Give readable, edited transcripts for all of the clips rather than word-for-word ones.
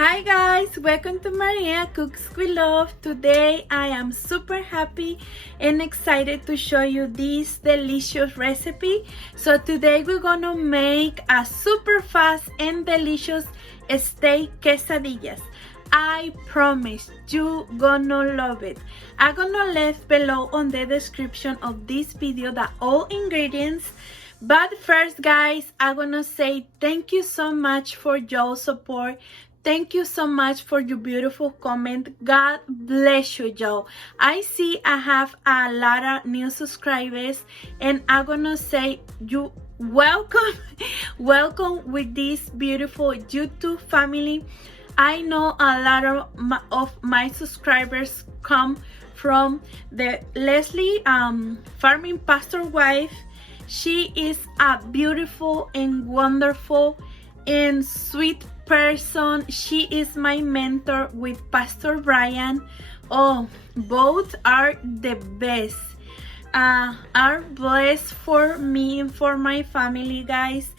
Hi guys, welcome to Maria Cooks with Love. Today I am super happy and excited to show you this delicious recipe. So today we're gonna make a super fast and delicious steak quesadillas. I promise you gonna love it. I'm gonna leave below on the description of this video the all ingredients. But first guys, I'm gonna say thank you so much for your support. Thank you so much for your beautiful comment. God bless you, y'all. I see I have a lot of new subscribers and I'm gonna say you welcome welcome with this beautiful YouTube family. I know a lot of my subscribers come from the Leslie farming pastor wife. She is a beautiful and wonderful and sweet person. She is my mentor with Pastor Brian. Oh, both are the best. Are blessed for me and for my family, guys.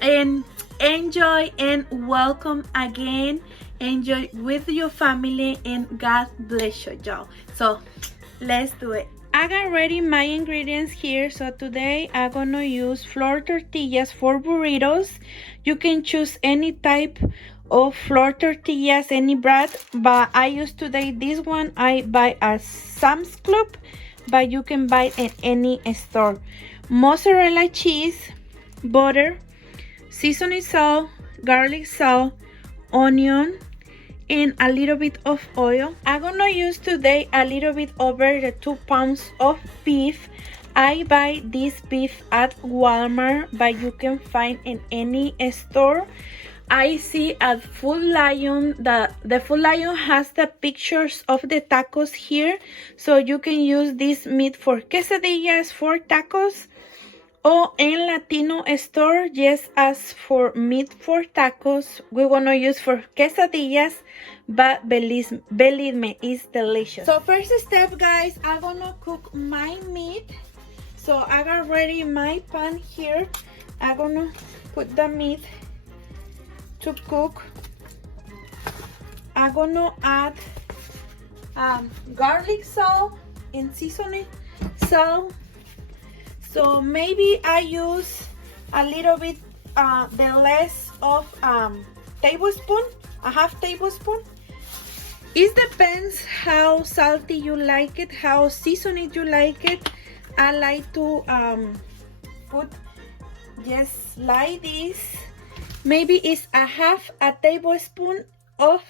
And enjoy and welcome again. Enjoy with your family and God bless you, y'all. So let's do it. I got ready my ingredients here. So today I'm gonna use flour tortillas for burritos. You can choose any type of flour tortillas, any brand, but I use today this one I buy at Sam's Club, but you can buy it at any store. Mozzarella cheese, butter, seasoning salt, garlic salt, onion, and a little bit of oil. I'm gonna use today a little bit over the 2 pounds of beef. I buy this beef at Walmart, but you can find in any store. I see at Food Lion, the Food Lion has the pictures of the tacos here, so you can use this meat for quesadillas, for tacos, or in Latino store, just as for meat for tacos, we're gonna use for quesadillas, but believe me, it's delicious. So first step, guys, I'm gonna cook my meat. So I got ready my pan here. I'm gonna put the meat to cook. I'm gonna add garlic salt and seasoning salt. So maybe I use a little bit the less of tablespoon, a half tablespoon. It depends how salty you like it, how seasoned you like it. I like to put just like this. Maybe it's a half a tablespoon of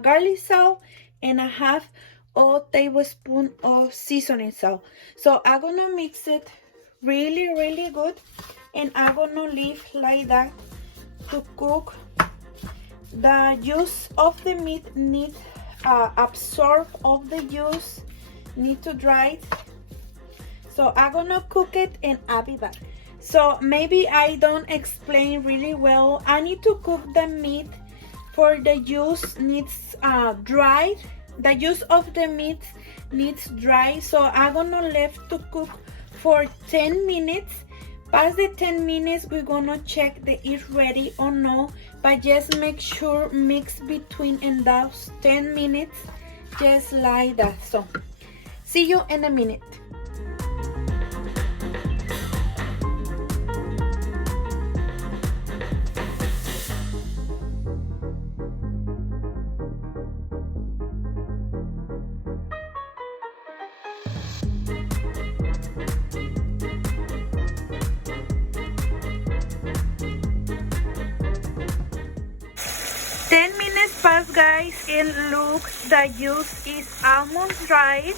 garlic salt and a half a tablespoon of seasoning salt. So I'm gonna mix it really good, and I'm gonna leave like that to cook. The juice of the meat need absorb of the juice, need to dry it. So I'm gonna cook it and I'll be back. So maybe I don't explain really well. I need to cook the meat for the juice needs dried. The juice of the meat needs dry. So I'm gonna leave to cook for 10 minutes. Past the 10 minutes, we're gonna check the it's ready or no, but just make sure mix between in those 10 minutes, just like that. So see you in a minute. Pass, guys, and look, the juice is almost dried.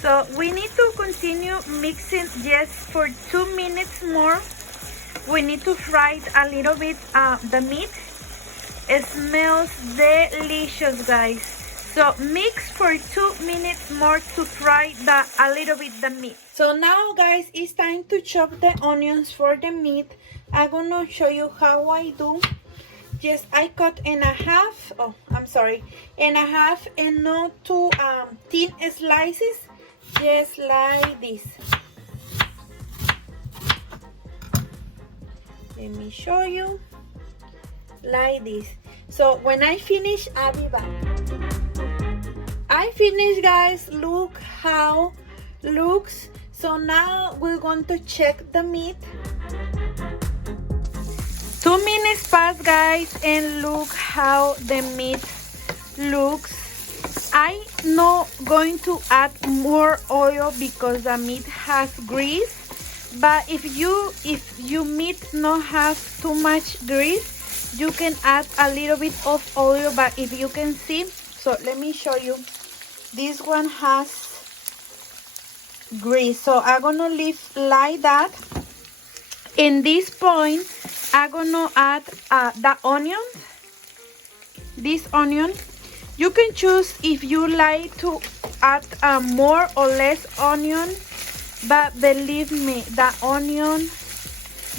So we need to continue mixing just for 2 minutes more. We need to fry a little bit the meat. It smells delicious, guys. So mix for 2 minutes more to fry a little bit the meat. So now, guys, it's time to chop the onions for the meat. I'm gonna show you how I do. Yes, I cut in a half, in a half and not too thin slices, just like this. Let me show you, like this. So when I finish, I'll be back. I finished, guys. Look how looks. So now we're going to check the meat. 2 minutes passed, guys, and look how the meat looks. I'm not going to add more oil because the meat has grease. But if your meat not have too much grease, you can add a little bit of oil. But if you can see, so let me show you. This one has grease, so I'm gonna leave like that. In this point, I'm gonna add the onion. This onion, you can choose if you like to add more or less onion, but believe me, the onion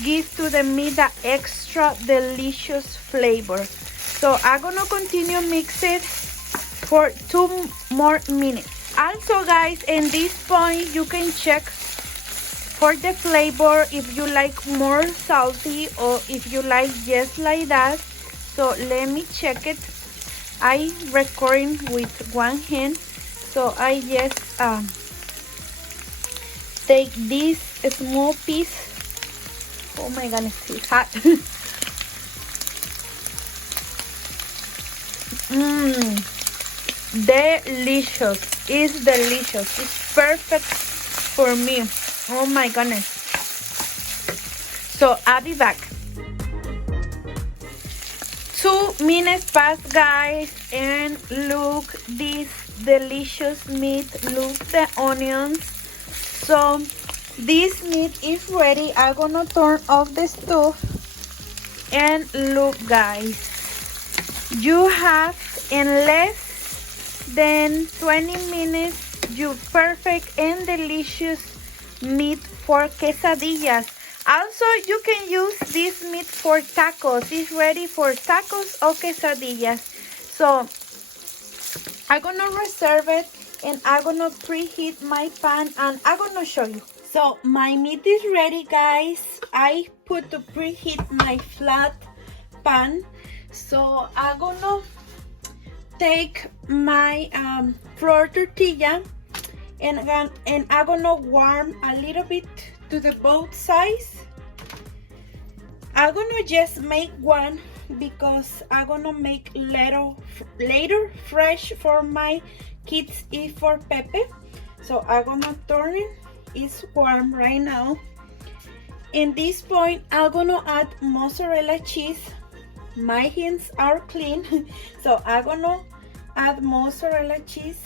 gives to the meat the extra delicious flavor. So I'm gonna continue mix it for 2 more minutes. Also, guys, in this point you can check for the flavor if you like more salty or if you like just like that. So let me check it. I recording with one hand, so I just take this small piece. Oh my goodness, it's hot. Delicious. It's delicious. It's perfect for me. Oh my goodness. So I'll be back. 2 minutes passed, guys, and look this delicious meat. Look the onions. So this meat is ready. I'm gonna turn off the stove, and look, guys, you have in less than 20 minutes your perfect and delicious meat for quesadillas. Also, you can use this meat for tacos. It's ready for tacos or quesadillas. So I'm gonna reserve it, and I'm gonna preheat my pan, and I'm gonna show you. So my meat is ready, guys. I put to preheat my flat pan. So I'm gonna take my flour tortilla, and I'm gonna warm a little bit to the both sides. I'm gonna just make one because I'm gonna make later fresh for my kids eat for Pepe. So I'm gonna turn it. It's warm right now. In this point, I'm gonna add mozzarella cheese. My hands are clean, so I'm gonna add mozzarella cheese.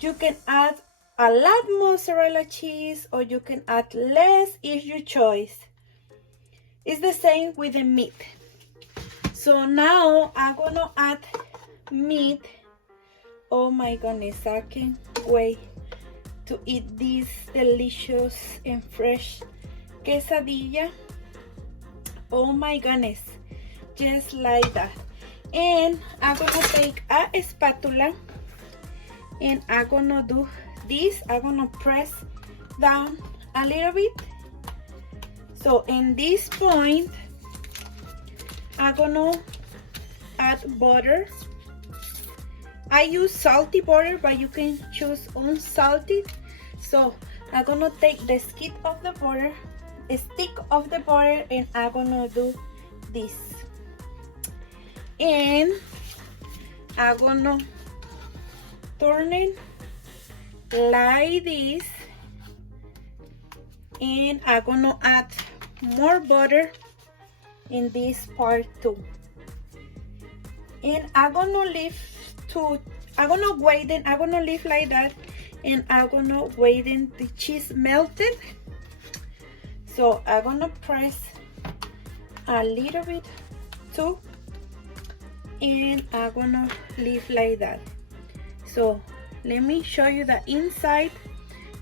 You can add a lot mozzarella cheese, or you can add less, it's your choice. It's the same with the meat. So now I'm gonna add meat. Oh my goodness, I can't wait to eat this delicious and fresh quesadilla. Oh my goodness, just like that. And I'm gonna take a spatula, and I'm gonna do this. I'm gonna press down a little bit. So in this point, I'm gonna add butter. I use salty butter, but you can choose unsalted. So I'm gonna take the stick of the butter, and I'm gonna do this. And I'm gonna turn it like this, and I'm gonna add more butter in this part too. And I'm gonna leave like that, and I'm gonna wait in the cheese melted. So I'm gonna press a little bit too, and I'm gonna leave like that. So let me show you the inside.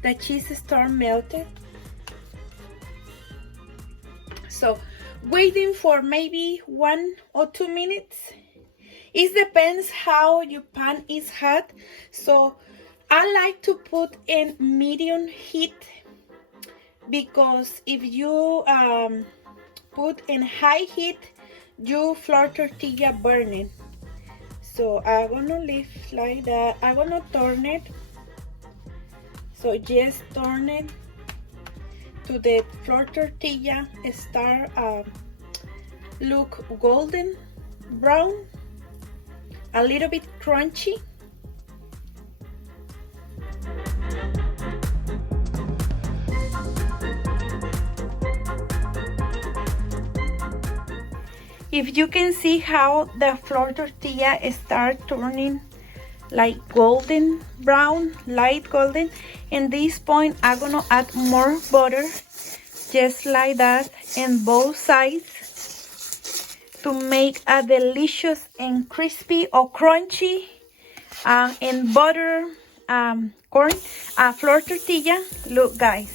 The cheese start melted. So waiting for maybe 1 or 2 minutes. It depends how your pan is hot. So I like to put in medium heat, because if you put in high heat, you flour tortilla burning. So I'm gonna leave like that. I'm gonna turn it. So just turn it to the flour tortilla start look golden brown, a little bit crunchy. If you can see how the flour tortilla start turning like golden brown, light golden, in this point I'm gonna add more butter, just like that, in both sides to make a delicious and crispy or crunchy and butter corn flour tortilla. Look guys,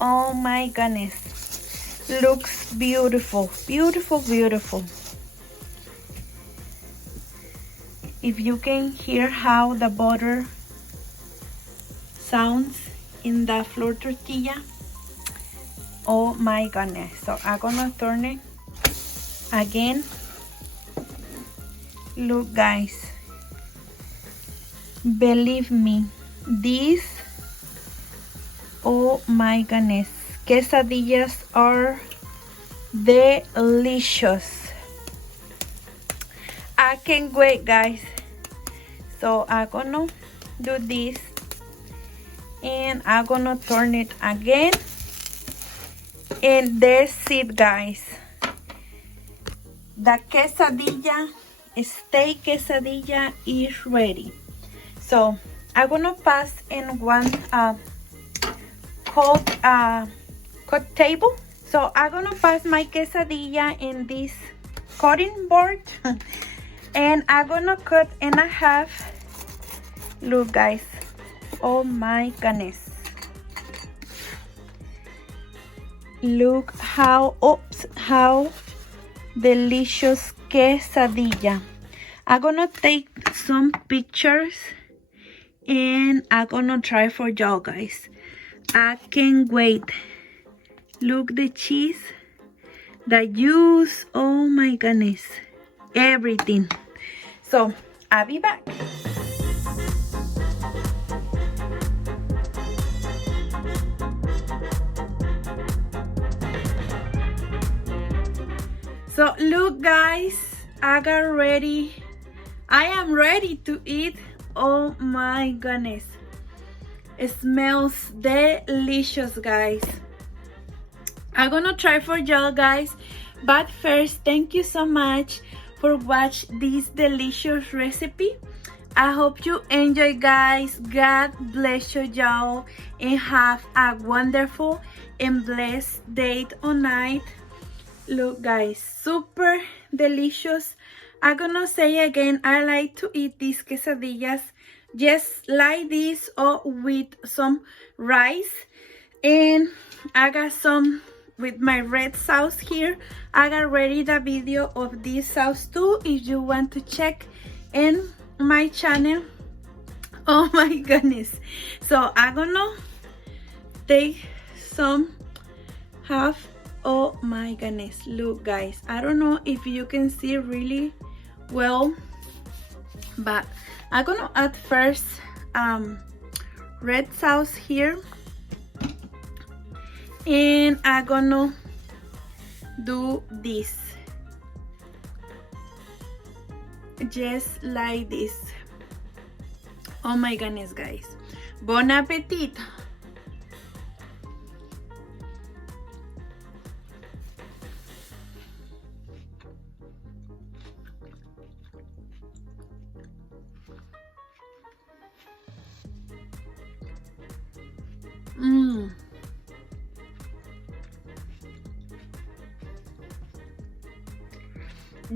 oh my goodness, looks beautiful, beautiful, beautiful. If you can hear how the butter sounds in the flour tortilla, oh my goodness. So I'm gonna turn it again. Look guys, believe me, this, oh my goodness, quesadillas are delicious. I can't wait guys. So I'm gonna do this and I'm gonna turn it again, and that's it guys. The quesadilla, steak quesadilla is ready. So I'm gonna pass in one cut table. So I'm gonna pass my quesadilla in this cutting board and I'm gonna cut in a half. Look guys, oh my goodness, look how delicious quesadilla. I'm gonna take some pictures and I'm gonna try for y'all guys. I can't wait. Look the cheese, the juice, oh my goodness, everything. So I'll be back. So look guys, I got ready. I am ready to eat. Oh my goodness, it smells delicious guys. I'm gonna try for y'all guys, but first thank you so much for watching this delicious recipe. I hope you enjoy guys. God bless you y'all and have a wonderful and blessed day or night. Look guys, super delicious. I'm gonna say again, I like to eat these quesadillas just like this or with some rice, and I got some with my red sauce here. I got ready the video of this sauce too if you want to check in my channel. Oh my goodness. So I'm gonna take some half. Oh my goodness, look guys, I don't know if you can see really well, but I'm gonna add first red sauce here, and I'm gonna do this just like this. Oh my goodness guys, bon appetit.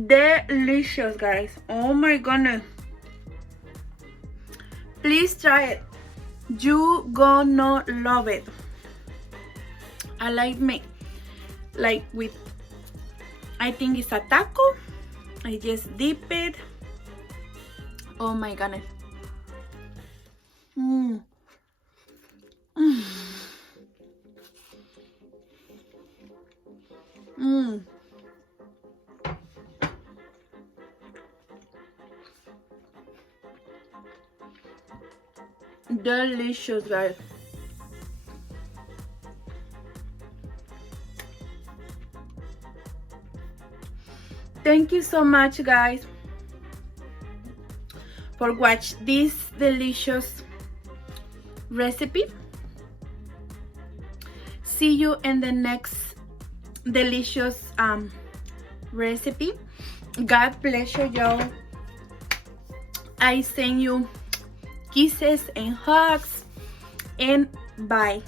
Delicious guys, oh my goodness, please try it, you gonna love it. I like with, I think it's a taco. I just dip it. Oh my goodness. delicious, guys. Thank you so much, guys, for watching this delicious recipe. See you in the next delicious recipe. God bless you, y'all. I send you kisses and hugs, and bye.